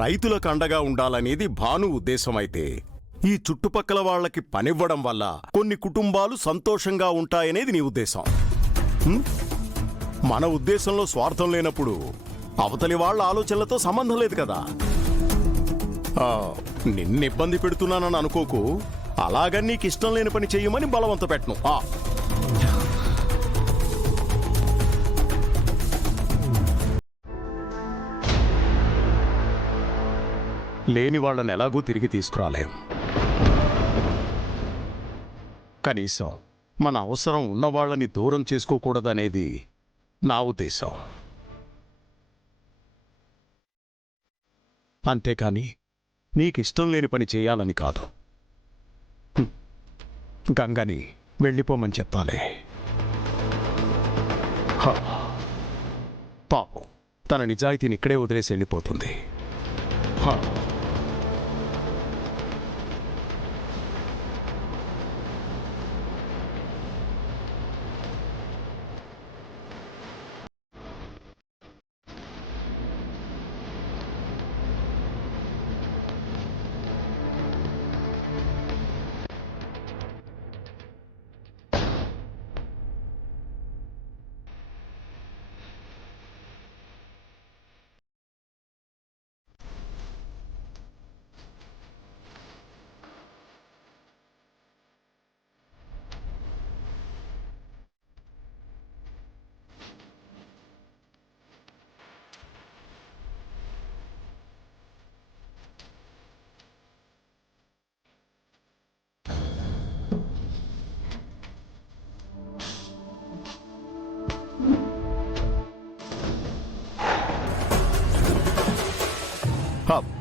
రైతులకు అండగా ఉండాలనేది భాను ఉద్దేశమైతే ఈ చుట్టుపక్కల వాళ్లకి పనివ్వడం వల్ల కొన్ని కుటుంబాలు సంతోషంగా ఉంటాయనేది నీ ఉద్దేశం. మన ఉద్దేశంలో స్వార్థం లేనప్పుడు అవతలి వాళ్ళ ఆలోచనలతో సంబంధం లేదు కదా. నిన్ను ఇబ్బంది పెడుతున్నానని అనుకోకు. అలాగని నీకు ఇష్టం లేని పని చెయ్యమని బలవంత పెట్టను. లేని వాళ్ళని ఎలాగూ తిరిగి తీసుకురాలేం. కనీసం మన అవసరం ఉన్నవాళ్ళని దూరం చేసుకోకూడదనేది నా ఉద్దేశం. అంతేకాని నీకిష్టం లేని పని చేయాలని కాదు. గంగని వెళ్ళిపోమని చెప్పాలి. పాపం తన నిజాయితీని ఇక్కడే వదిలేసి వెళ్ళిపోతుంది.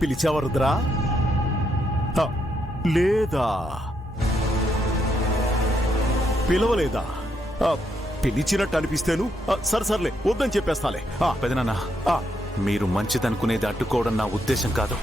పిలిచావా రుద్రా? లేదా పిలవలేదా? పిలిచినట్టు అనిపిస్తేను సర్లే వద్దని చెప్పేస్తాలే. పెదనాన్న, మీరు మంచిదనుకునేది అడ్డుకోవడం నా ఉద్దేశం కాదు.